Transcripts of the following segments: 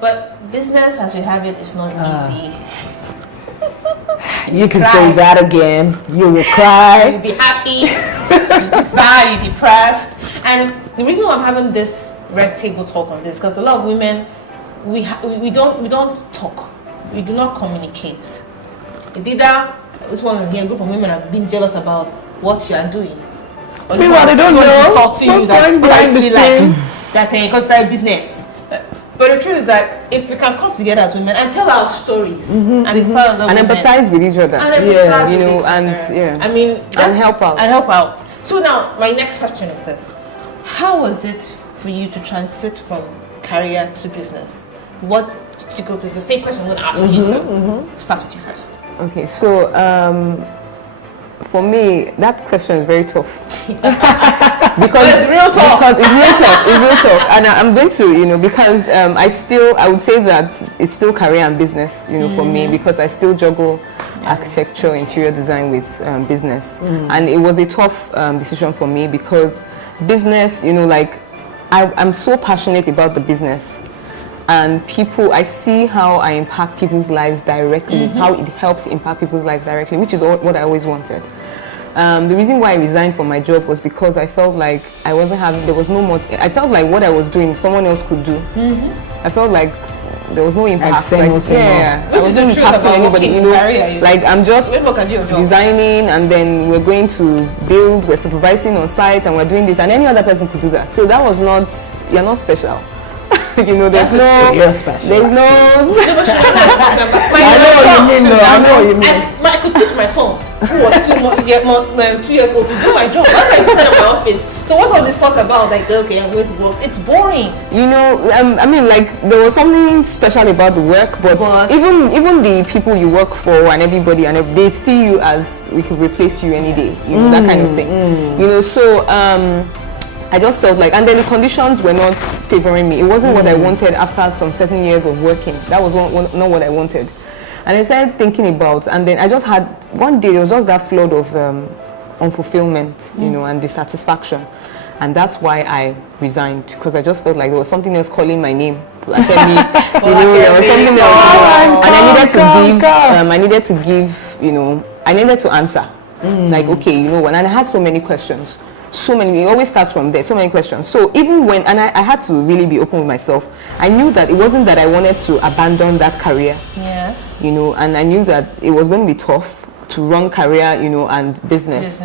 But business, as we have it, is not easy. You can say that again. You will cry. You'll be happy. You'll be sad. You'll be depressed. And the reason why I'm having this red table talk on this, because a lot of women, we don't talk. We do not communicate. It's either this one a group of women have been jealous about what you are doing. Or meanwhile, they don't know. Insulting you that I really like that because it's business. But the truth is that if we can come together as women and tell our stories and inspire other women, empathize with each other, and I mean, and help out. So now, my next question is this: how was it for you to transit from career to business? What did you go through? It's the same question I'm going to ask you. So, start with you first. Okay, so for me, that question is very tough. Because it's real talk. Because it's real talk. And I'm going to, because I would say that it's still career and business, for me, because I still juggle architecture, interior design with business. And it was a tough decision for me because business, I'm so passionate about the business. And I see how I impact people's lives directly, how it helps impact people's lives directly, which is what I always wanted. The reason why I resigned from my job was because I felt like there was no more, I felt like what I was doing, someone else could do. I felt like there was no impact. I wasn't impacting anybody, I'm just designing and then we're going to build, we're supervising on site and we're doing this and any other person could do that. So that was you're not special. You're special. There's no. I know what you mean. I could teach my son, who was 2 years old, to do my job. That's why I sit in my office. So what's all this fuss about? Like, okay, I'm going to work. It's boring. There was something special about the work, but even the people you work for and everybody, and they see you as we could replace you any day. That kind of thing. So. I just felt like, and then the conditions were not favoring me. It wasn't what I wanted after some certain years of working. That was not what I wanted. And I started thinking about, and then I just had, one day there was just that flood of unfulfillment, and dissatisfaction. And that's why I resigned, because I just felt like there was something else calling my name. There was something else. And I needed to answer. Like, okay, and I had so many questions. It always starts from there, so many questions. So even when, and I had to really be open with myself, I knew that it wasn't that I wanted to abandon that career. Yes. And I knew that it was going to be tough to run career, and business.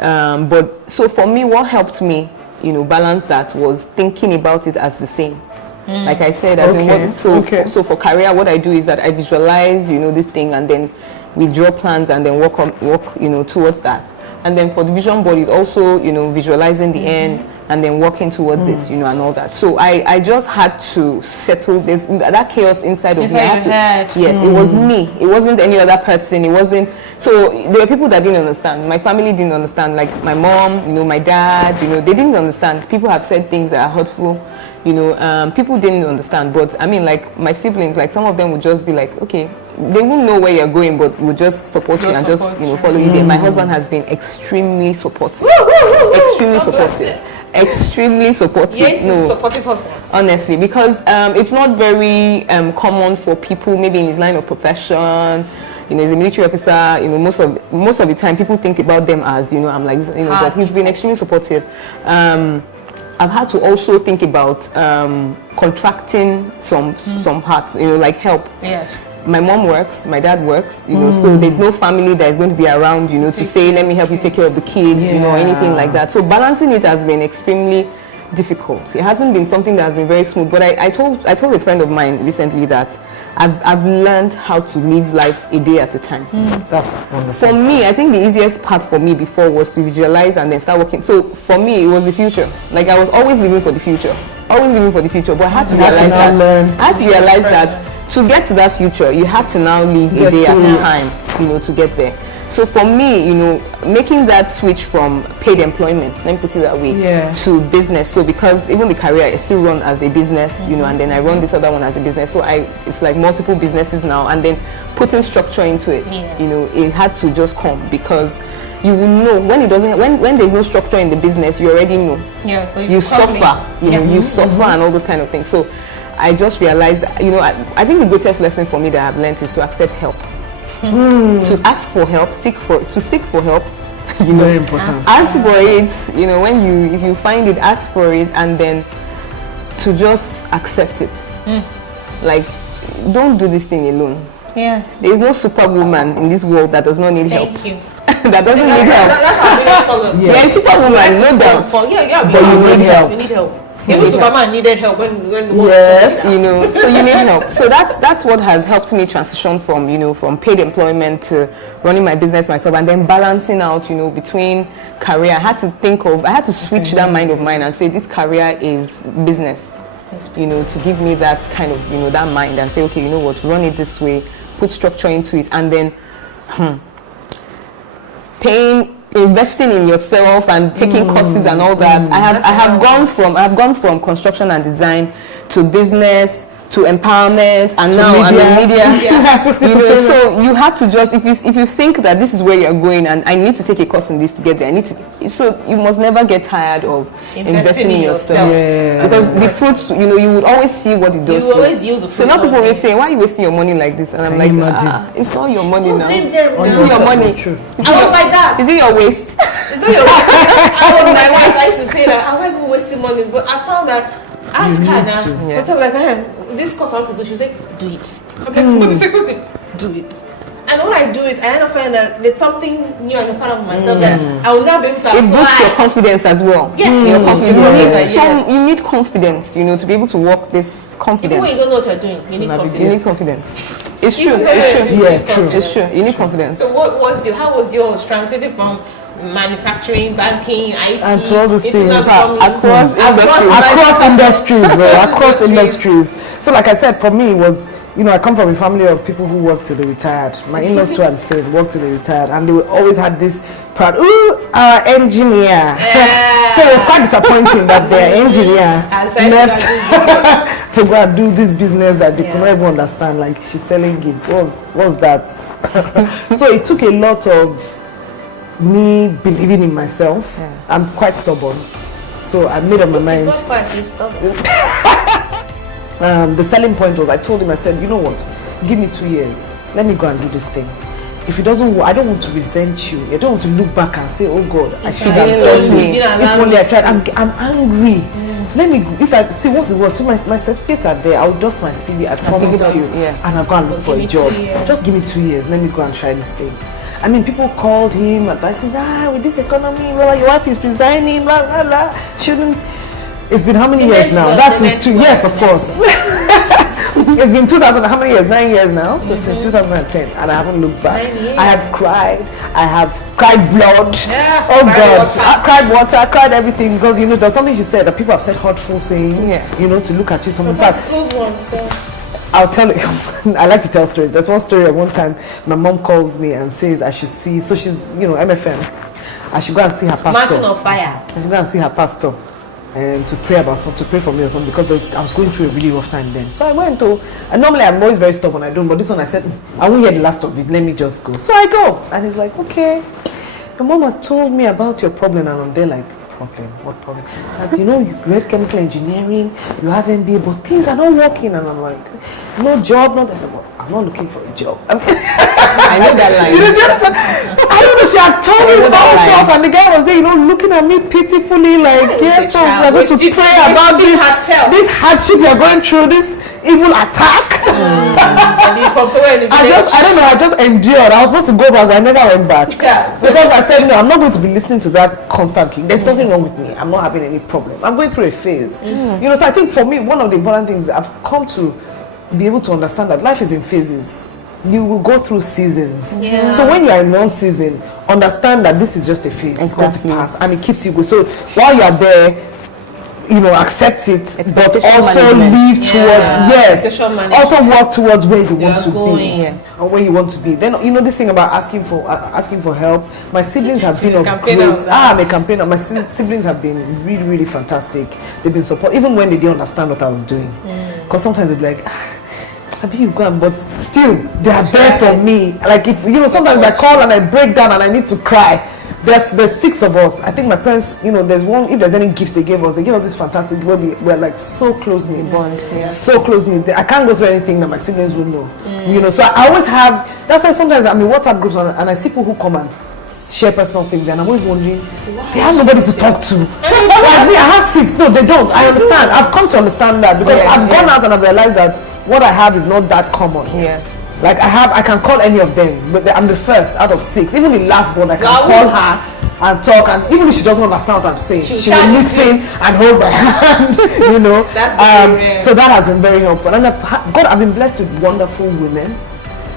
But so for me, what helped me, balance that was thinking about it as the same. Like I said, so for career, what I do is that I visualize, this thing, and then we draw plans and then work towards that. And then for the vision board is also, visualizing the end and then working towards it, and all that. So I just had to settle this, that chaos inside of me. Yes, it was me. It wasn't any other person. It wasn't. So there were people that didn't understand. My family didn't understand. Like my mom, my dad, they didn't understand. People have said things that are hurtful. People didn't understand. But I mean, like my siblings, like some of them would just be like, okay, they won't know where you're going, but would just support you and just follow you there. My husband has been extremely supportive. Extremely supportive. Supportive husbands. Honestly, because it's not very common for people maybe in his line of profession. He's a military officer. Most of the time people think about them as I'm like but he's been extremely supportive. I've had to also think about contracting some parts, like help. Yeah. My mom works, my dad works, so there's no family that is going to be around, to say, let me help you take care of the kids, or anything like that. So balancing it has been extremely difficult. It hasn't been something that has been very smooth. But I told a friend of mine recently that I've learned how to live life a day at a time. That's wonderful. For me, I think the easiest part for me before was to visualize and then start working. So for me, it was the future. Like I was always living for the future. But I had to realize that to get to that future, you have to now live a day at a time, to get there. So for me, making that switch from paid employment, let me put it that way, to business. So because even the career is still run as a business, and then I run this other one as a business. So it's like multiple businesses now, and then putting structure into it, it had to just come because you will know when there's no structure in the business, you already know. Yeah, you suffer, you suffer and all those kind of things. So I just realized, I think the greatest lesson for me that I've learned is to accept help. To ask for help, seek for help. Very important. Ask for it, if you find it, ask for it, and then to just accept it. Like, don't do this thing alone. Yes. There is no superwoman in this world that does not need help. Thank you. That doesn't need help. That's our biggest problem. Yeah, you're a superwoman, no doubt. But you need help. You need help. Even Superman needed help when the world so you need help. So that's what has helped me transition from paid employment to running my business myself, and then balancing out, between career. I had to switch that mind of mine and say this career is business. To give me that kind of, that mind and say, okay, you know what, run it this way, put structure into it, and then investing in yourself and taking courses and all that. I have gone from construction and design to business to empowerment, and to now I'm in media. So you have to just, if you think that this is where you're going and I need to take a course in this to get there, so you must never get tired of investing in yourself. Because the fruits, you would always see what it does. You always yield the fruits. So now people will say, why are you wasting your money like this? And I'm like, it's not your money now. It's not your money. I was like that. Is it your waste? It's not your waste. I used to say that I like wasting money, but I found that ask her now. But I'm like, this course I want to do, she'll say, do it. I'm like, but it's expensive. Do it. And when I do it, I end up finding that there's something new and proud of myself that I will not be able to apply. It boosts your confidence as well. Yes, your confidence. You need confidence, to be able to work this confidence. Even when you don't know what you're doing, you need confidence. You need confidence. It's true. It's true. You need confidence. So how was yours transiting from manufacturing, banking, IT, and to all those things across industries. So like I said, for me it was, I come from a family of people who worked till they retired. My in-laws too had said worked till they retired, and they always had this proud, our engineer. So it was quite disappointing that their engineer left to go and do this business that they could not even understand. Like, she's selling gifts. What's that? So it took a lot of me believing in myself. I'm quite stubborn, so I made up my mind. It's not quite stubborn. The selling point was, I told him, I said, you know what, give me 2 years, let me go and do this thing. If it doesn't work, I don't want to resent you. I don't want to look back and say, oh God, I should have done me. If only I tried. I'm angry. Let me go. If I see what's the word, so my certificates are there. I'll dust my CV. I promise you, and I'll go and look for a job. Just give me 2 years. Let me go and try this thing. I mean, people called him, advising, with this economy, your wife is resigning, blah, blah, blah. Shouldn't. It's been how many years now? That's since 2 years, of course. It's been 2000, how many years? 9 years now? Since 2010, and I haven't looked back. I have cried. I have cried blood. I cried water, cried everything, because there's something she said that people have said hurtful things. To look at you. Sometimes close one, so. I'll tell you. I like to tell stories. There's one story at one time. My mom calls me and says I should see. So she's, MFM. I should go and see her pastor. Mountain of fire. I should go and see her pastor, and to pray about something, to pray for me or something, because I was going through a really rough time then. So I went to. And normally I'm always very stubborn. I don't. But this one I said I won't hear the last of it. Let me just go. So I go, and he's like, okay. Your mom has told me about your problem, and I'm there like. Problem? What problem? That you read chemical engineering, you have MBA, but things are not working, and I'm like, no job, not. I said, well, I'm not looking for a job. I know that line. I don't know. She had told me all sorts, and the guy was there, looking at me pitifully, like, so we're going to pray about this hardship you're going through, this evil attack. I just endured. I was supposed to go back, but I never went back. Because I said, no, I'm not going to be listening to that constantly. There's nothing wrong with me. I'm not having any problem. I'm going through a phase. So I think for me, one of the important things that I've come to be able to understand that life is in phases. You will go through seasons. So when you're in one season, understand that this is just a phase. It's going to pass, and it keeps you going. So while you're there, accept it, but also live towards, also work towards where you want to be, or where you want to be. Then, this thing about asking for help, my siblings have been I'm a campaigner. My siblings have been really, really fantastic. They've been supportive, even when they didn't understand what I was doing. Because sometimes they'd be like, you go, but still, they are there for me. Like, if, sometimes I call and I break down and I need to cry. there's 6 of us. I think my parents, there's one, if there's any gift they gave us this fantastic, where we're like so close knit. Bond, yeah. So close knit. I can't go through anything that my siblings would know. So I always have, that's why sometimes I'm in WhatsApp groups and I see people who come and share personal things, and I'm always wondering, they have nobody to talk to. Like me, I have 6. No, they don't. I understand. I've come to understand that because I've gone out and I've realized that what I have is not that common. Yes. Like I can call any of them, but I'm the first out of 6. Even the last born, I can call her and talk, and even if she doesn't understand what I'm saying, she will listen and hold my hand. That's very rare. So that has been very helpful, and I've been blessed with wonderful women.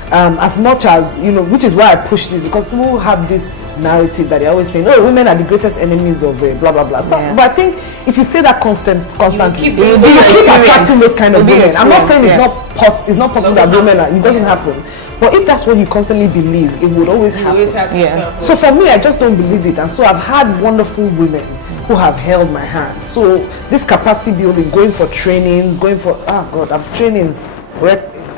As much as which is why I push this, because people have this narrative that they're always saying, oh, women are the greatest enemies of blah blah blah. So, but I think if you say that constantly, you keep attracting those kind of women. I'm not saying it's not possible that women are. It doesn't happen. But if that's what you constantly believe, it would always happen. So for me, I just don't believe it, and so I've had wonderful women who have held my hand. So this capacity building, going for trainings, I'm trainings.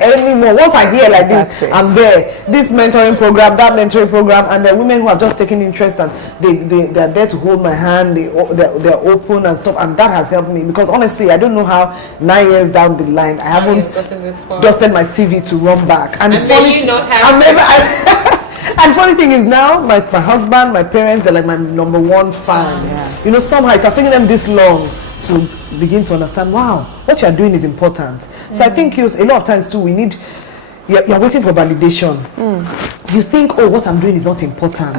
Anymore. Once I hear like this, I'm there. This mentoring program, that mentoring program, and the women who have just taken interest and they're there to hold my hand. They're open and stuff, and that has helped me, because honestly, I don't know how 9 years down the line I haven't dusted my CV to run back. And and funny thing is now my husband, my parents are like my number 1 fans. Somehow it has taken them this long to begin to understand, wow, what you're doing is important. So I think a lot of times too, you're waiting for validation. You think, oh, what I'm doing is not important.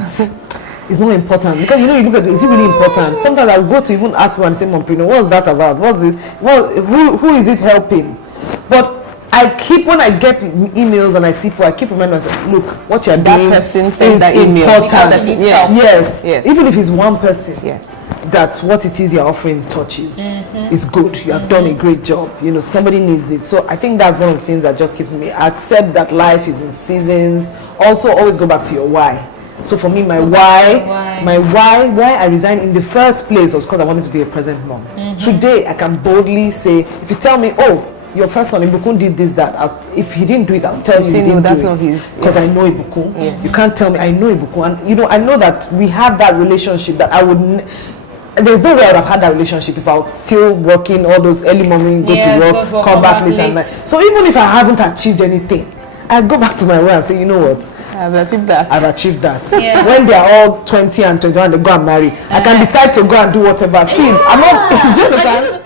It's not important, because you look at it, is it really important? Sometimes I go to even ask people and say, Mumpreneur, what's that about? What's this? Well, who is it helping? But when I get emails and I see people, I keep reminding myself, look, what you're doing that person sent that email. Important. Yes. Even if it's one person. Yes. That's what it is you're offering touches. It's good. You have done a great job. Somebody needs it. So I think that's one of the things that just keeps me. Accept that life is in seasons. Also, always go back to your why. So for me, my why I resigned in the first place was because I wanted to be a present mom. Today, I can boldly say, if you tell me, oh, your first son Ibukun did this, that, if he didn't do it, I'll tell you he didn't do it, because I know Ibukun. You can't tell me, I know Ibukun. And I know that we have that relationship that I would there's no way I would have had that relationship if I was still working all those early morning, go to work, come back late at night. So even if I haven't achieved anything, I go back to my way and say, you know what? I've achieved that. When they are all 20 and 21, they go and marry. I can decide to go and do whatever. See, I'm not, do you understand?